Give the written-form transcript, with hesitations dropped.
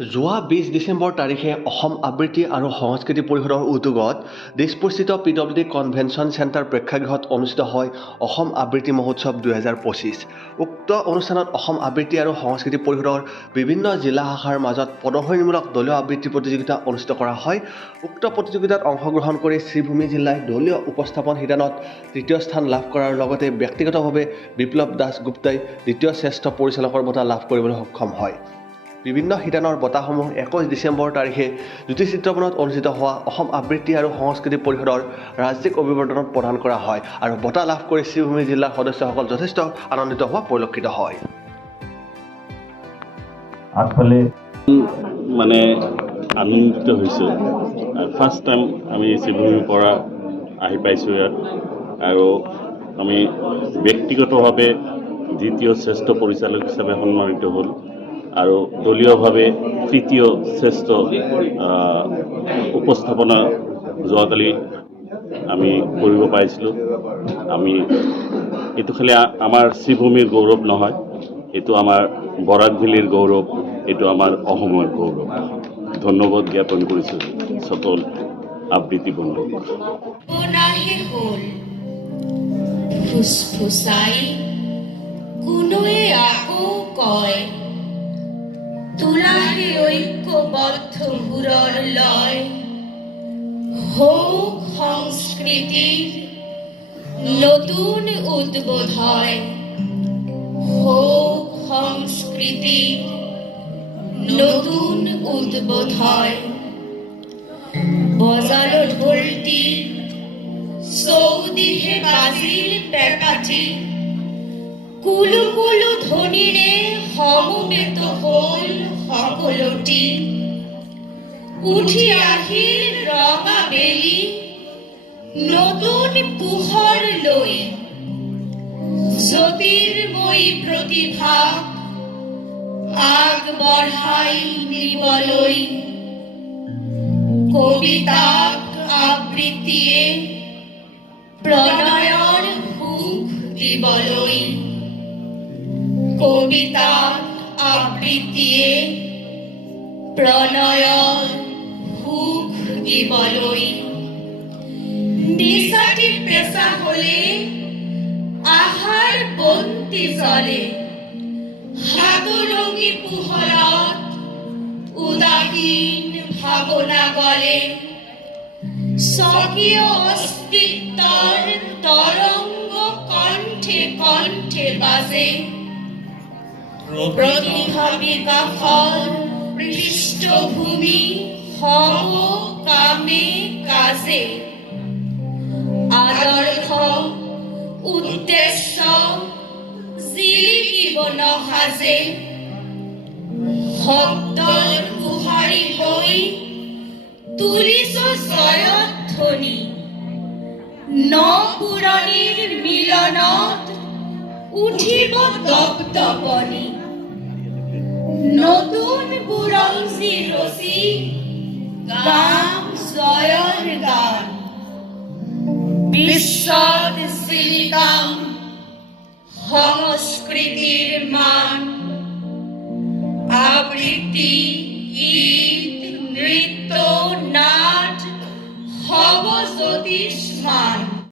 যোৱা 20 ডিচেম্বৰ তাৰিখে অসম আবৃত্তি আৰু সংস্কৃতি পৰিষদৰ উদ্যোগত দিছপুৰস্থিত PWD কনভেনশ্যন চেণ্টাৰ প্ৰেক্ষাগৃহত অনুষ্ঠিত হয় অসম আবৃত্তি মহোৎসৱ 2025। উক্ত অনুষ্ঠানত অসম আবৃত্তি আৰু সংস্কৃতি পৰিষদৰ বিভিন্ন জিলা শাখাৰ মাজত প্ৰদৰ্শনীমূলক দলীয় আবৃত্তি প্ৰতিযোগিতা অনুষ্ঠিত কৰা হয়। উক্ত প্ৰতিযোগিতাত অংশগ্ৰহণ কৰি শ্ৰীভূমি জিলাই দলীয় উপস্থাপন শিতানত তৃতীয় স্থান লাভ কৰাৰ লগতে ব্যক্তিগতভাৱে বিপ্লৱ দাসগুপ্তাই দ্বিতীয় শ্ৰেষ্ঠ পৰিচালকৰ বঁটা লাভ কৰিবলৈ সক্ষম হয়। বিভিন্ন শিতানৰ বঁটাসমূহ 21 ডিচেম্বৰ তাৰিখে জ্যোতিচিত্ৰবনত অনুষ্ঠিত হোৱা অসম আবৃত্তি আৰু সংস্কৃতি পৰিষদৰ ৰাজ্যিক অভিৱৰ্তনত প্ৰদান কৰা হয় আৰু বঁটা লাভ কৰি শ্ৰীভূমি জিলাৰ সদস্যসকল যথেষ্ট আনন্দিত হোৱা পৰিলক্ষিত হয়। আগফালে মানে আনন্দিত হৈছোঁ। ফাৰ্ষ্ট টাইম আমি শ্ৰীভূমিৰ পৰা আহি পাইছোঁ ইয়াত আৰু আমি ব্যক্তিগতভাৱে দ্বিতীয় শ্ৰেষ্ঠ পৰিচালক হিচাপে সন্মানিত হ'ল আৰু দলীয়ভাৱে তৃতীয় শ্ৰেষ্ঠ উপস্থাপনা যোৱাকালি আমি কৰিব পাৰিছিলোঁ। এইটো খালি আমাৰ শ্ৰীভূমিৰ গৌৰৱ নহয়, এইটো আমাৰ বৰাক ভেলীৰ গৌৰৱ, এইটো আমাৰ অসমৰ গৌৰৱ। ধন্যবাদ জ্ঞাপন কৰিছোঁ সকল আবৃত্তি বন্ধু। তুলাহে ঐক্যবদ্ধ সুৰৰ লয়, হওক সংস্কৃতিৰ নতুন উদ্বোধয়, হওক সংস্কৃতিৰ নতুন উদ্বোধয়। বজালো ঢোলটি, চৌদিশে বাজিল পেঁপাটি, কুলু কুলু ধ্বনিৰে সমবেত হ'ল সকলোটি। উঠি আহিল ৰঙা বেলি নতুন পোহৰ লৈ, জ্যোতিৰ্ময়ী প্ৰতিভা আগবঢ়াই নিবলৈ। কবিতাক আবৃত্তিয়ে প্ৰণয়ৰ সুখ দিবলৈ, কবিতাক আবৃত্তিয়ে প্ৰণয়ৰ সুখ দিবলৈ। নিচাটি পেঁচা হ'লে আহাৰ বন্তি জ্বলে, সাগৰঙী পোহৰত উদাসীন ভাৱনা গলে। স্বকীয় অস্তিত্বৰ তৰংগ কণ্ঠে কণ্ঠে বাজে, প্ৰতিভা বিকাশৰ পৃষ্ঠভূমি হব কামে কাজে। আদৰ্শ উদ্দেশ্য জিলিকিব নসাজে, শব্দৰ কুহাৰী হৈ তুলিছ জয়ধ্বনি। ন পুৰণিৰ মিলনত উঠিব দপদপনি, নতুন বুৰঞ্জী ৰচি গাম জয়ৰ গান। বিশ্বত জিলিকাম সংস্কৃতিৰ মান, আবৃত্তি গীত নৃত্য নাট হব জ্যোতিষ্মান।